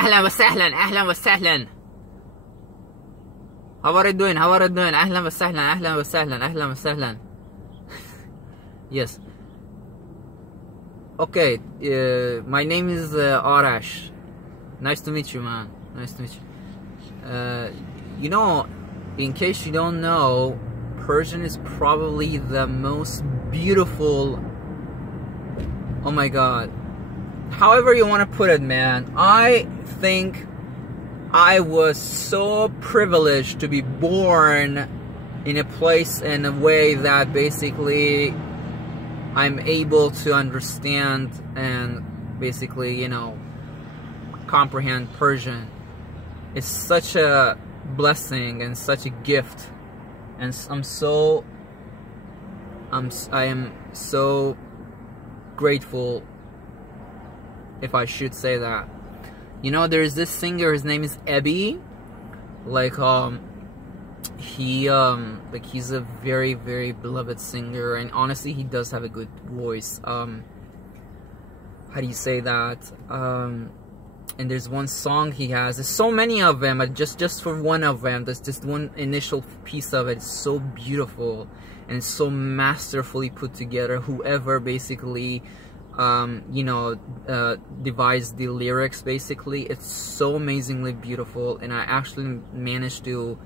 أهلا وسهلا أهلا وسهلا. How are you doing? How are you doing? أهلا وسهلا أهلا وسهلا أهلا وسهلا. Yes. Okay. My name is Arash. Nice to meet you, man. Nice to meet you. You know, in case you don't know, Persian is probably the most beautiful. Oh my God. However you want to put it, man. I think I was so privileged to be born in a place in a way that basically I'm able to understand and basically, you know, comprehend Persian. It's such a blessing and such a gift, and I am so grateful, if I should say that. You know, there's this singer, his name is Ebi. Like he's a very, very beloved singer, and honestly he does have a good voice. How do you say that? And there's one song he has. There's so many of them. Just for one of them, there's just one initial piece of it. It's so beautiful and it's so masterfully put together. Whoever basically, you know, devised the lyrics, basically, it's so amazingly beautiful. And I actually managed to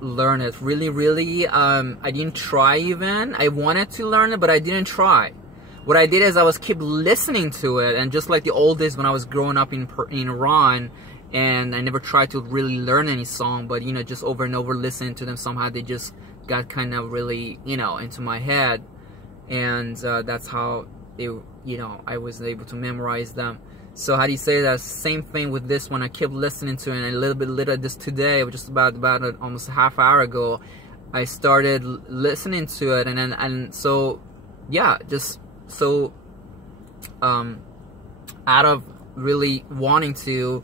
learn it. Really, I didn't try even. I wanted to learn it, but I didn't try. What I did is I was keep listening to it, and just like the old days when I was growing up in Iran, and I never tried to really learn any song, but you know, just over and over listening to them, somehow they just got kind of really, you know, into my head, and that's how it, you know, I was able to memorize them. So how do you say that? Same thing with this one. I kept listening to it, and a little bit this today, just about almost a half hour ago, I started listening to it, and so yeah, just. So, out of really wanting to,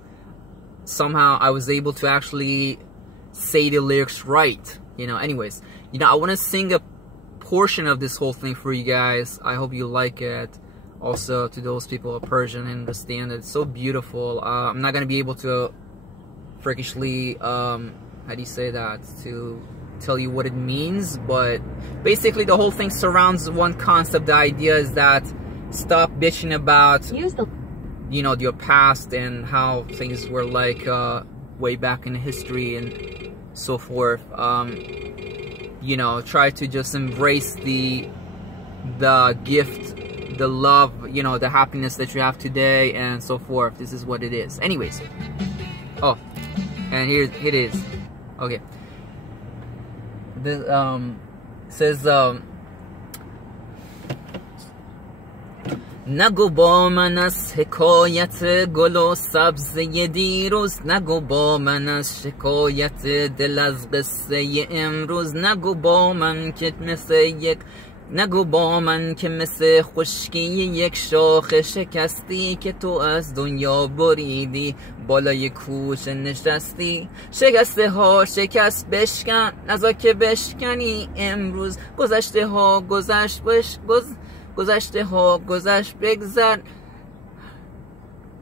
somehow I was able to actually say the lyrics right, you know. Anyways, you know, I want to sing a portion of this whole thing for you guys. I hope you like it. Also, to those people of Persian and understand it, it's so beautiful. I'm not going to be able to freakishly, how do you say that, to tell you what it means, but basically the whole thing surrounds one concept. The idea is that stop bitching about, you know, your past and how things were like way back in history and so forth. You know, try to just embrace the gift, the love, you know, the happiness that you have today and so forth. This is what it is. Anyways, oh, and here it is. Okay. This says نگو با من از حکایت گل و سبزه دیروز، نگو با من از شکایت دل از قصه امروز، نگو با من که مثل خشکی یک شاخ شکستی که تو از دنیا بریدی، بالای کوچه نشستی، شکسته ها شکست بشکن نزا که بشکنی امروز، گذشته ها گذشت بگذر.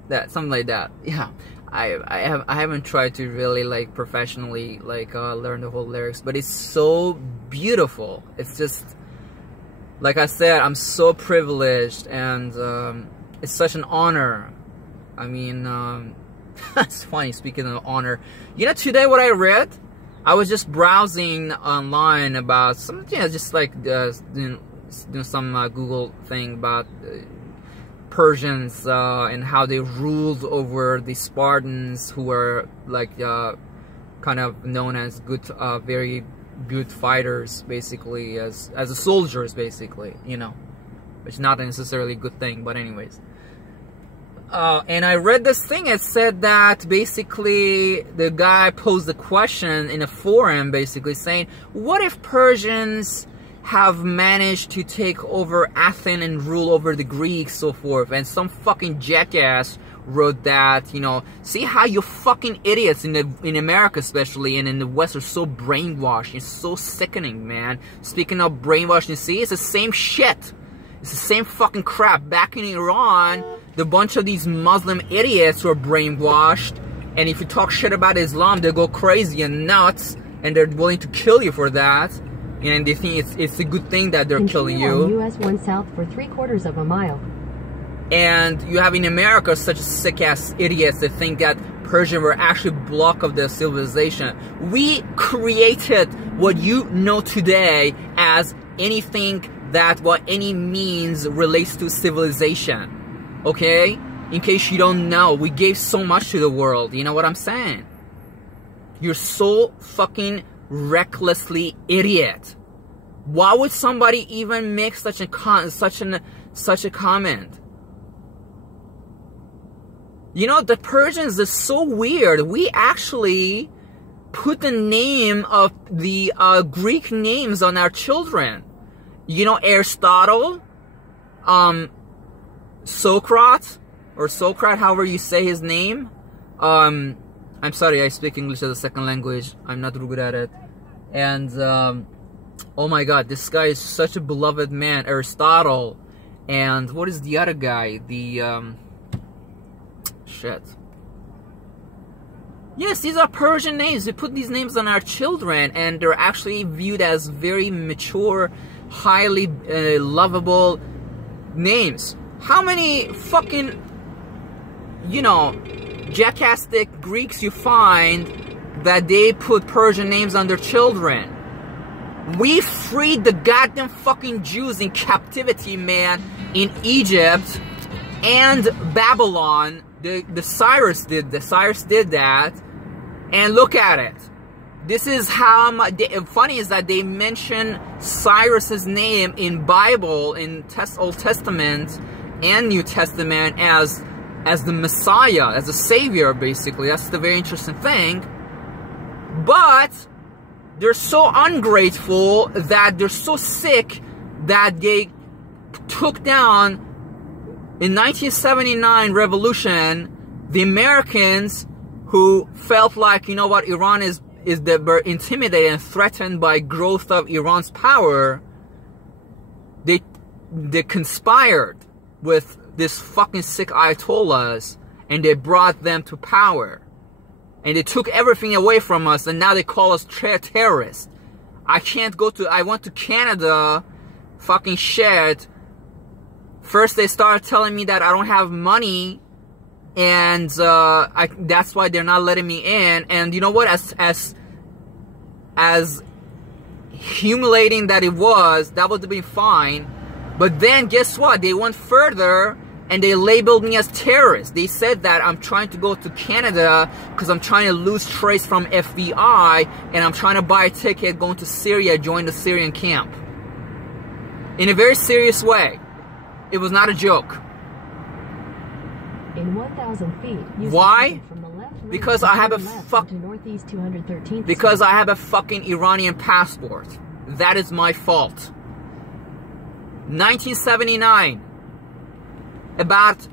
That, something like that. Yeah, I haven't tried to really like professionally like learn the whole lyrics, but it's so beautiful. It's just, like I said, I'm so privileged, and it's such an honor. I mean, it's funny, speaking of honor. You know, today what I read, I was just browsing online about something, you know, just like doing some Google thing about Persians and how they ruled over the Spartans, who were like kind of known as good, very good fighters, basically, as a soldiers, basically, you know, which is not necessarily a good thing, but anyways. And I read this thing. It said that basically the guy posed a question in a forum, basically saying, what if Persians have managed to take over Athens and rule over the Greeks, so forth? And some fucking jackass wrote that, you know, see how you fucking idiots in America especially and in the West are so brainwashed. It's so sickening, man. Speaking of brainwashing, see, it's the same shit. It's the same fucking crap. Back in Iran, the bunch of these Muslim idiots who are brainwashed, and if you talk shit about Islam, they go crazy and nuts, and they're willing to kill you for that. And they think it's a good thing that they're killing you. US 1 south for 3/4 of a mile. And you have in America such sick-ass idiots that think that Persian were actually a block of their civilization. We created what you know today as anything that what any means relates to civilization. Okay? In case you don't know, we gave so much to the world. You know what I'm saying? You're so fucking recklessly idiot. Why would somebody even make such a comment? You know, the Persians is so weird. We actually put the name of the Greek names on our children. You know, Aristotle, Socrates, or Socrates, however you say his name. I'm sorry, I speak English as a second language. I'm not good at it. And, oh my god, this guy is such a beloved man, Aristotle. And what is the other guy? The, shit. Yes, these are Persian names. We put these names on our children, and they're actually viewed as very mature, highly lovable names. How many fucking, you know, jackastic Greeks you find that they put Persian names on their children? We freed the goddamn fucking Jews in captivity, man, in Egypt and Babylon. The Cyrus did that, and look at it. This is how much. Funny is that they mention Cyrus's name in Bible, in Old Testament and New Testament as the Messiah, as a savior, basically. That's the very interesting thing. But they're so ungrateful that they're so sick that they took down, in 1979 revolution, the Americans who felt like, you know what, Iran they were intimidated and threatened by growth of Iran's power. They conspired with this fucking sick Ayatollahs, and they brought them to power. And they took everything away from us, and now they call us terrorists. I went to Canada, fucking shit. First they started telling me that I don't have money, and that's why they're not letting me in. And you know what? As humiliating that it was, that would have been fine. But then guess what? They went further and they labeled me as terrorist. They said that I'm trying to go to Canada because I'm trying to lose trace from FBI, and I'm trying to buy a ticket going to Syria, join the Syrian camp. In a very serious way. It was not a joke. In 1,000 feet. Why? From the left, because I have a because I have a fucking Iranian passport. That is my fault. 1979. About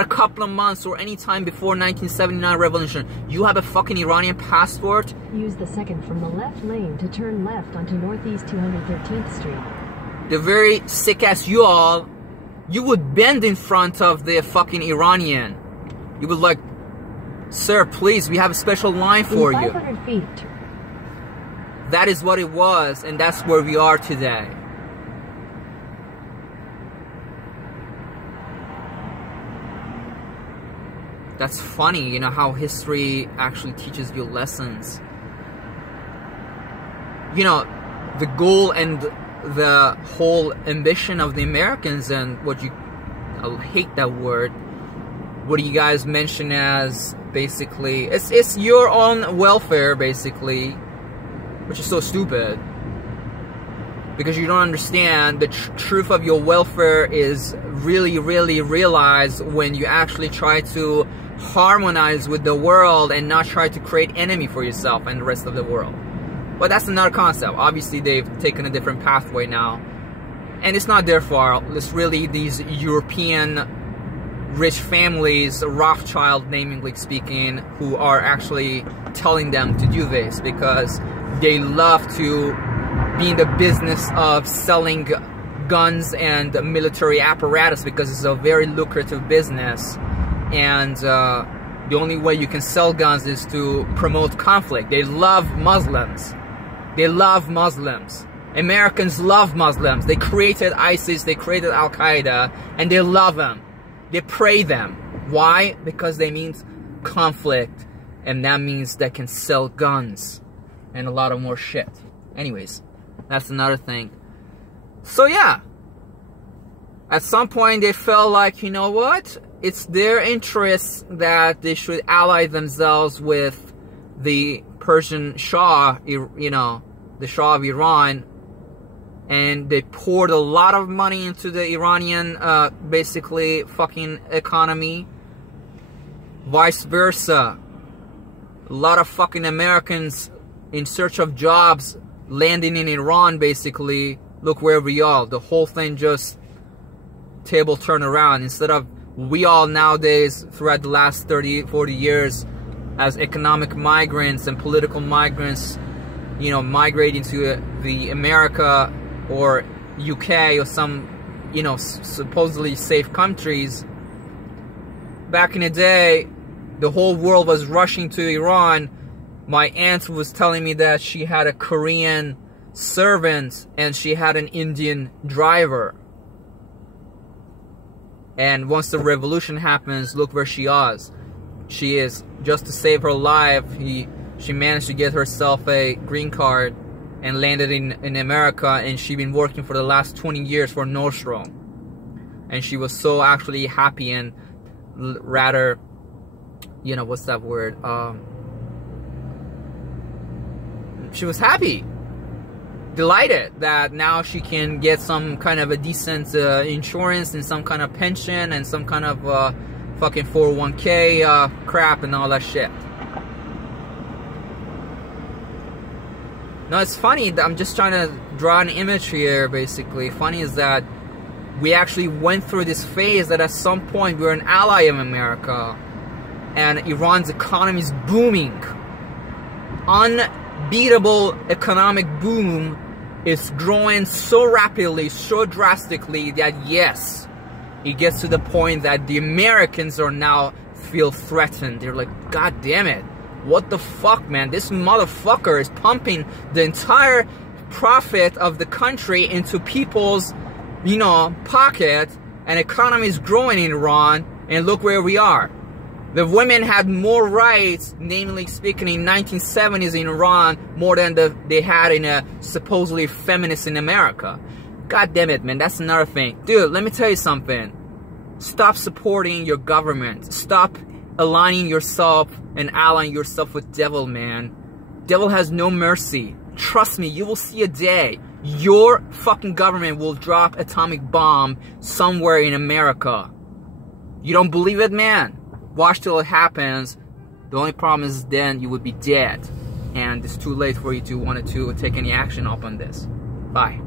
a couple of months or any time before 1979 revolution, you have a fucking Iranian passport? Use the second from the left lane to turn left onto Northeast 213th Street. The very sick-ass you all, you would bend in front of the fucking Iranian. You would like, sir, please, we have a special line for you. 500 feet. That is what it was, and that's where we are today. That's funny, you know, how history actually teaches you lessons. You know, the goal and the whole ambition of the Americans, and what you, I hate that word, what do you guys mention as basically, it's your own welfare basically, which is so stupid, because you don't understand the truth of your welfare is really realized when you actually try to harmonize with the world and not try to create enemy for yourself and the rest of the world. But that's another concept. Obviously, they've taken a different pathway now. And it's not their fault. It's really these European rich families, Rothschild namely speaking, who are actually telling them to do this because they love to be in the business of selling guns and military apparatus because it's a very lucrative business, and the only way you can sell guns is to promote conflict. They love Muslims. They love Muslims. Americans love Muslims. They created ISIS, they created Al-Qaeda, and they love them. They pray them. Why? Because they mean conflict, and that means they can sell guns and a lot of more shit. Anyways, that's another thing. So yeah, at some point they felt like, you know what? It's their interest that they should ally themselves with the Persian Shah, you know, the Shah of Iran, and they poured a lot of money into the Iranian, basically, fucking economy. Vice versa. A lot of fucking Americans in search of jobs landing in Iran, basically. Look where we are. The whole thing just table turn around. Instead of we all nowadays, throughout the last 30, 40 years, as economic migrants and political migrants, you know, migrating to the America or UK or some, you know, supposedly safe countries. Back in the day, the whole world was rushing to Iran. My aunt was telling me that she had a Korean servant and she had an Indian driver. And once the revolution happens, look where she is. She is, just to save her life, she managed to get herself a green card and landed in America, and she's been working for the last 20 years for Nordstrom. And she was so actually happy and rather, you know, what's that word? She was happy, delighted that now she can get some kind of a decent insurance and some kind of pension and some kind of fucking 401k crap and all that shit. No, it's funny, I'm just trying to draw an image here, basically. Funny is that we actually went through this phase that at some point we were an ally of America, and Iran's economy is booming. Unbeatable economic boom is growing so rapidly, so drastically, that yes, it gets to the point that the Americans are now feel threatened. They're like, God damn it. What the fuck, man? This motherfucker is pumping the entire profit of the country into people's, you know, pocket, and economy is growing in Iran, and look where we are. The women had more rights, namely speaking, in 1970s in Iran, more than they had in a supposedly feminist in America. God damn it, man, that's another thing. Dude, let me tell you something. Stop supporting your government. Stop aligning yourself and allying yourself with devil, man. Devil has no mercy. Trust me, you will see a day your fucking government will drop atomic bomb somewhere in America. You don't believe it, man? Watch till it happens. The only problem is then you would be dead, and it's too late for you to want to take any action up on this. Bye.